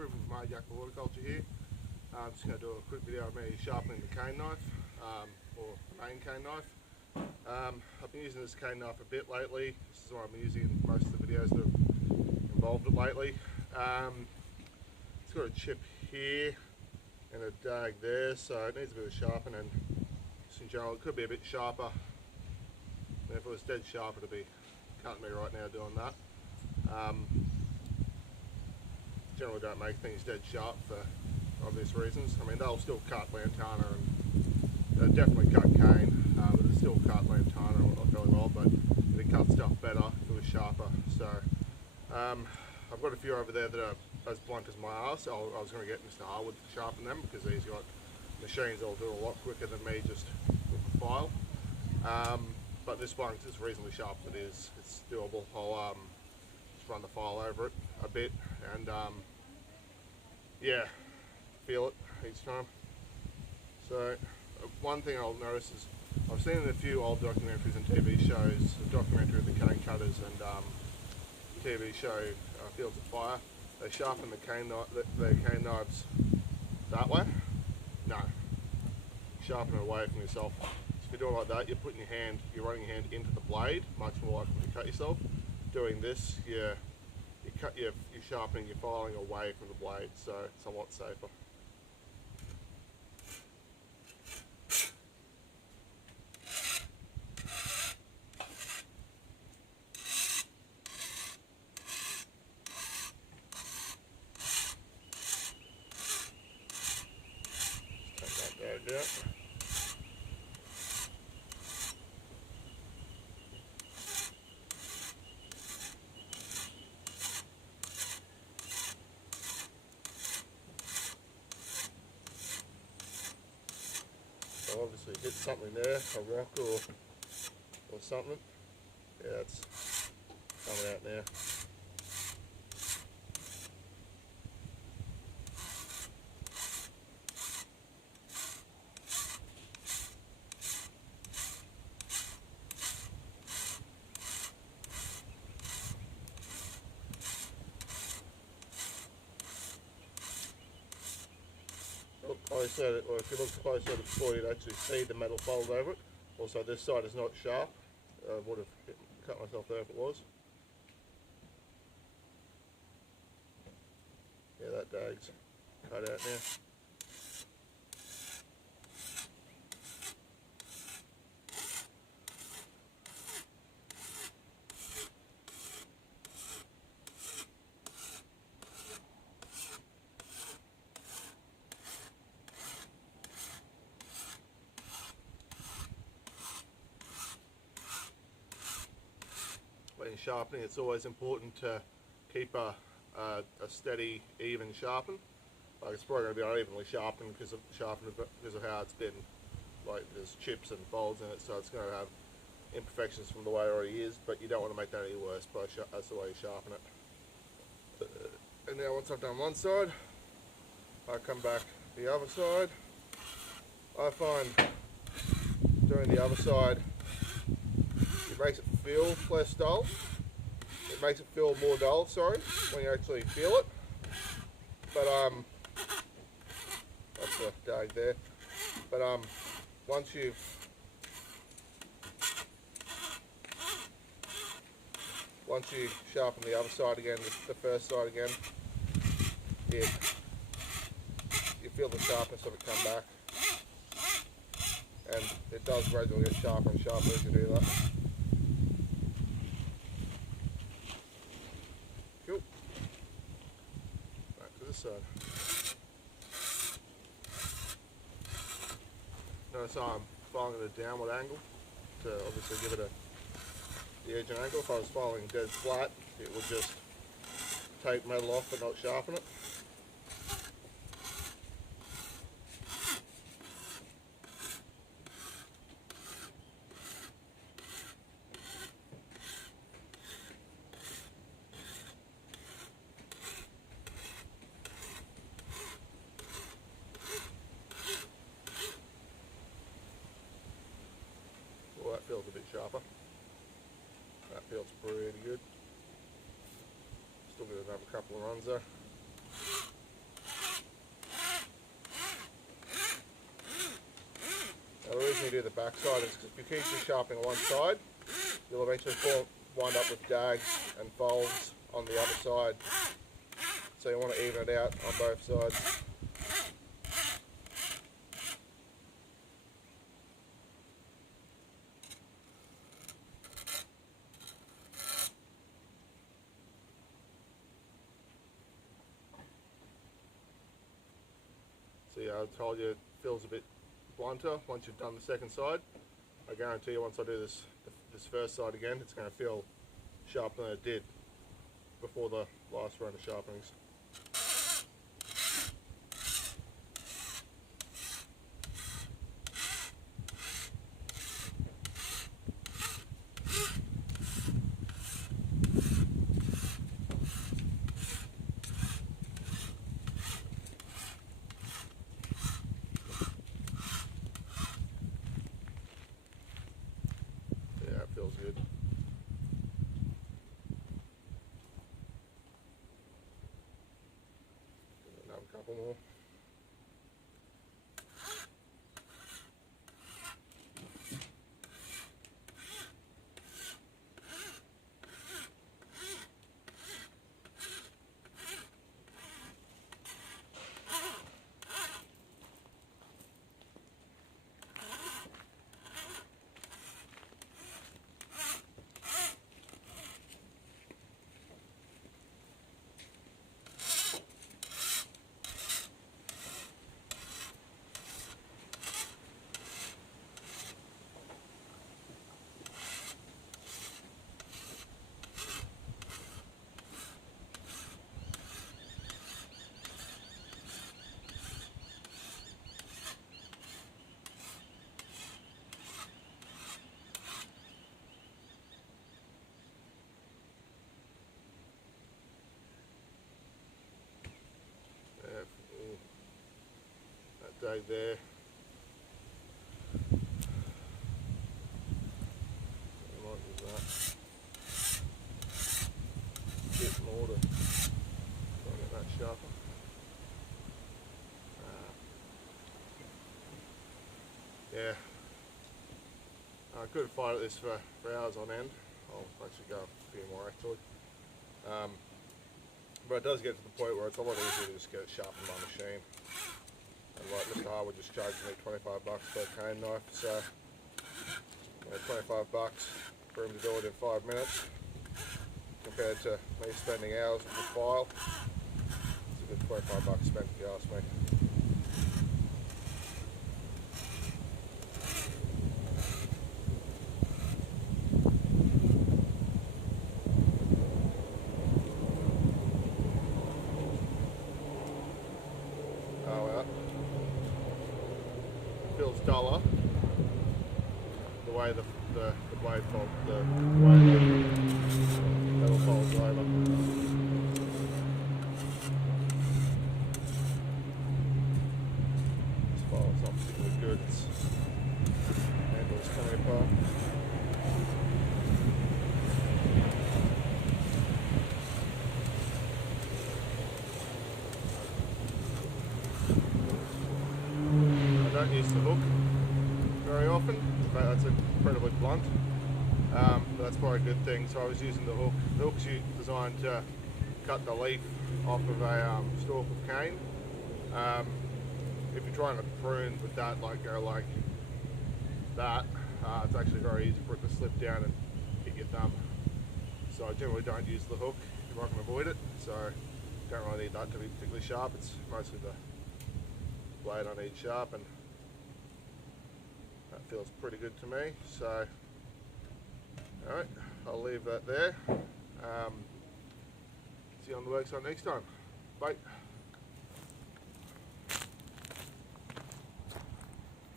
Griffin from Jack Horticulture here. I'm just going to do a quick video of me sharpening the cane knife, or main cane knife. I've been using this cane knife a bit lately. This is what I've been using in most of the videos that have involved it lately. It's got a chip here and a dag there, so it needs a bit of sharpening. Just in general, it could be a bit sharper. And if it was dead sharp, it'd be cutting me right now doing that. Generally don't make things dead sharp for obvious reasons. I mean, they'll still cut lantana and they'll definitely cut cane, but it'll still cut lantana and whatnot really well, but it cuts stuff better if it was sharper. So I've got a few over there that are as blunt as my ass. I was going to get Mr. Hardwood to sharpen them because he's got machines that'll do a lot quicker than me just with the file. But this one is reasonably sharp as it is. It's doable. I'll just run the file over it a bit and yeah, feel it each time. So one thing I'll notice is I've seen in a few old documentaries and TV shows, the documentary of the cane cutters and TV show Fields of Fire, they sharpen their cane knives that way. No, sharpen it away from yourself. So if you're doing like that, you're running your hand into the blade, much more likely to cut yourself. Doing this, you're sharpening, you're filing away from the blade, so it's a lot safer. Just take that dog out. So obviously hit something there, a rock or something. Yeah, it's coming out now. Look closer, or if you look closer at the floor, you'd actually see the metal fold over it. Also, this side is not sharp. I would have cut myself there if it was. Yeah, that dag's cut out now. In sharpening, it's always important to keep a steady, even sharpen. Like it's probably going to be unevenly sharpened because of how it's been. Like there's chips and folds in it, so it's going to have imperfections from the way it already is. But you don't want to make that any worse. But that's the way you sharpen it. And now once I've done one side, I come back the other side. I find doing the other side, it makes it feel less dull. It makes it feel more dull, sorry, when you actually feel it. But that's the dag there. But once you sharpen the other side again, the first side again, you feel the sharpness of it come back. And it does gradually get sharper and sharper as you do that. Cool. Back to this side. Notice I'm filing at a downward angle to obviously give it the edge and angle. If I was filing dead flat, it would just take metal off but not sharpen it. Well, that feels a bit sharper. That feels pretty good. Still got another couple of runs there. reason you do the back side is because if you keep just sharpening one side, you'll eventually wind up with dags and folds on the other side. So you want to even it out on both sides. So yeah, I told you it feels a bit blunter once you've done the second side. I guarantee you once I do this first side again, it's going to feel sharper than it did before the last round of sharpenings. Yeah, it feels good. Another couple more. That dag there. I might use that. Bit more to try and get that sharper. Yeah, I could have fired at this for hours on end. I'll actually go a few more actually. But it does get to the point where it's a lot easier to just get it sharpened by machine. And like Mr. Hardwood just charged me $25 for a cane knife, so $25 for him to do it in 5 minutes compared to me spending hours with the file. It's a good $25 spent if you ask me. Oh well, it feels duller the way the blade fold, the way the metal folds over. This file's not particularly good. Its handle's coming apart. I don't use the hook very often, but that's incredibly blunt. But that's probably a good thing. So I was using the hook. The hook's designed to cut the leaf off of a stalk of cane. If you're trying to prune with that, like that, it's actually very easy for it to slip down and hit your thumb. So I generally don't use the hook if I can avoid it. So don't really need that to be particularly sharp. It's mostly the blade I need sharp, and that feels pretty good to me. So alright, I'll leave that there. See you on the worksite next time. Bye.